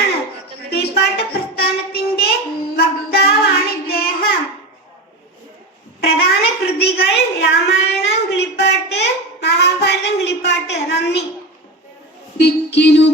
പ്രസിദ്ധനാണ് കിളിപ്പാട്ട് പ്രസ്ഥാനത്തിന്റെ വക്താവാണ് ഇദ്ദേഹം. പ്രധാന കൃതികൾ രാമായണം കിളിപ്പാട്ട് മഹാഭാരതം കിളിപ്പാട്ട്. നന്ദി. ദിക്കിനു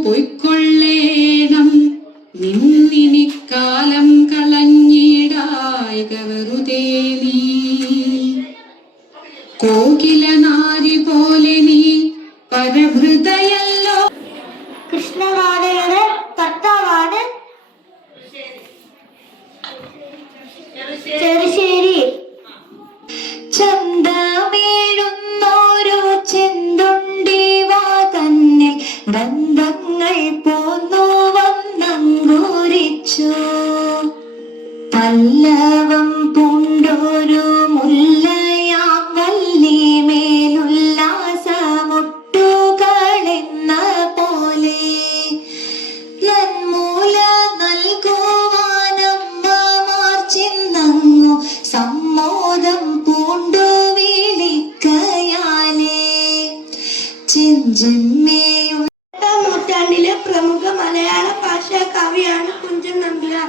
നൂറ്റാണ്ടിലെ പ്രമുഖ മലയാള ഭാഷാ കവിയാണ് കുഞ്ചൻ നമ്പ്യാർ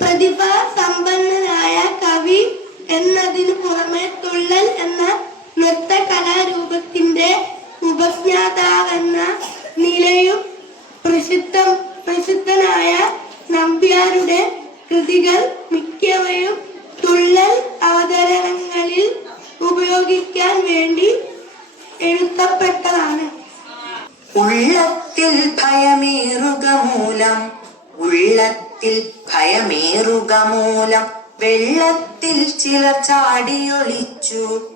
പ്രതിഭ സമ്പന്നനായ കവി എന്നതിനു പുറമെ തുള്ളൽ എന്ന നൃത്ത കലാരൂപത്തിന്റെ ഉപജ്ഞാതാവെന്ന നിലയും പ്രസിദ്ധം പ്രസിദ്ധനായ നമ്പ്യാരുടെ കൃതികൾ മിക്കവയും തുള്ളൽ അവതരണങ്ങളിൽ ഉപയോഗിക്കാൻ വേണ്ടി എഴുതപ്പെട്ടതാണ്. ഉള്ളത്തിൽ ഭയമേറുക മൂലം ഉള്ളത്തിൽ ഭയമേറുക മൂലം വെള്ളത്തിൽ ചില ചാടിയൊളിച്ചു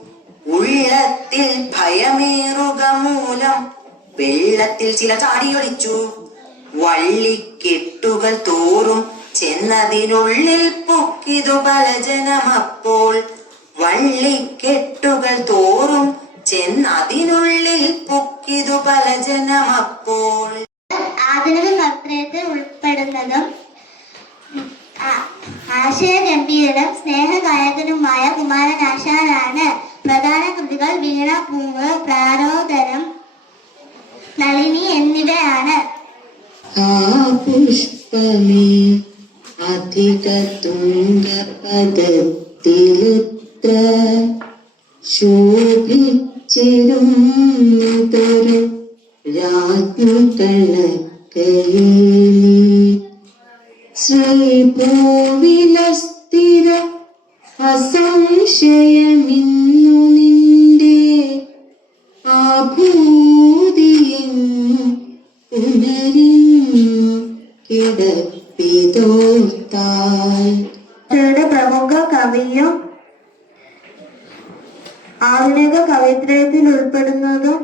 ഉള്ളത്തിൽ ഭയമേറുക മൂലം വെള്ളത്തിൽ ചില ചാടിയൊളിച്ചു വള്ളിക്കെട്ടുകൾ തോറും ചെന്നതിനുള്ളിൽ പൊക്കിതു ബലജനമപ്പോൾ. വള്ളിക്കെട്ടുകൾ തോറും ചെന്നതിനുള്ളിൽ പൊക്കിതു പലജനമപ്പോൾ ആധുനിക പത്രത്തിൽ ഉൾപ്പെടുന്നതും ആശയഗംഭീരനും സ്നേഹഗായകനുമായ കുമാരനാശാനാണ്. പ്രധാന കൃതികൾ വീണ പൂവ് പ്രാരോദനം നളിനി എന്നിവയാണ്. ആ പുഷ്പമേ അധിക തുംഗപദത്തിലുത്ര ശോഭിച്ചിരും തൊരു രാജ്ഞി കണക്കയേ ശ്രീഭൂവിലസ്ഥിര അസംശയമിന്നു നിന്റെ ആഭൂതിയും ഉണരിന്നു കിടപ്പിതോർത്താൽ. പ്രമുഖ കവിയും ആധുനിക കവിത്രയത്തിൽ ഉൾപ്പെടുന്നതും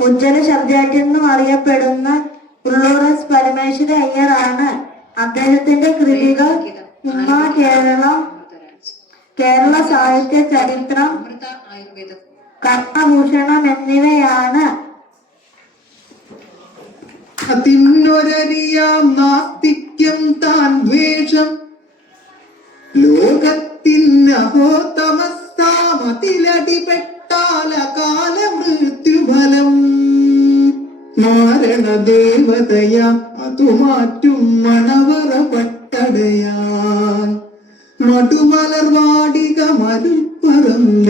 ഉജ്ജ്വല ശബ്ദാറ്റെന്നും അറിയപ്പെടുന്ന ഉള്ളൂറസ് പരമേശ്വര അയ്യറാണ്. അദ്ദേഹത്തിന്റെ കൃതികൾ ഉമ്മ കേരളം കേരള സാഹിത്യ ചരിത്രം കർമ്മഭൂഷണം എന്നിവയാണ്. അതിനൊരറിയാം നാസ്തിക്യം താൻ ദ്വേഷം. ലോകത്തിനഹോ തമസ്താമതിലടിപ്പെട്ടാല കാല മൃത്യുഫലം മാരണദേവതയാ അതു മാറ്റും മണവറ പട്ടടയാൻ മടുമലർവാടിക മരുപ്പറന്ന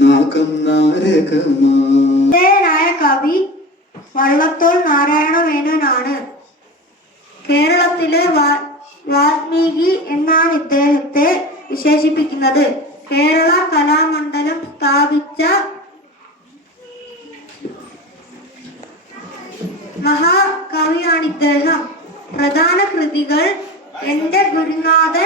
നാഗം നാരകമാ. ശ്രദ്ധേയനായ കവി വള്ളത്തോൾ നാരായണ മേനോനാണ് കേരളത്തിലെ വാൽമീകി എന്നാണ് ഇദ്ദേഹത്തെ വിശേഷിപ്പിക്കുന്നത്. കേരള കലാമണ്ഡലം സ്ഥാപിച്ച മഹാകവിയാണ് ഇദ്ദേഹം. പ്രധാന കൃതികൾ എന്റെ ഗുരുനാഥൻ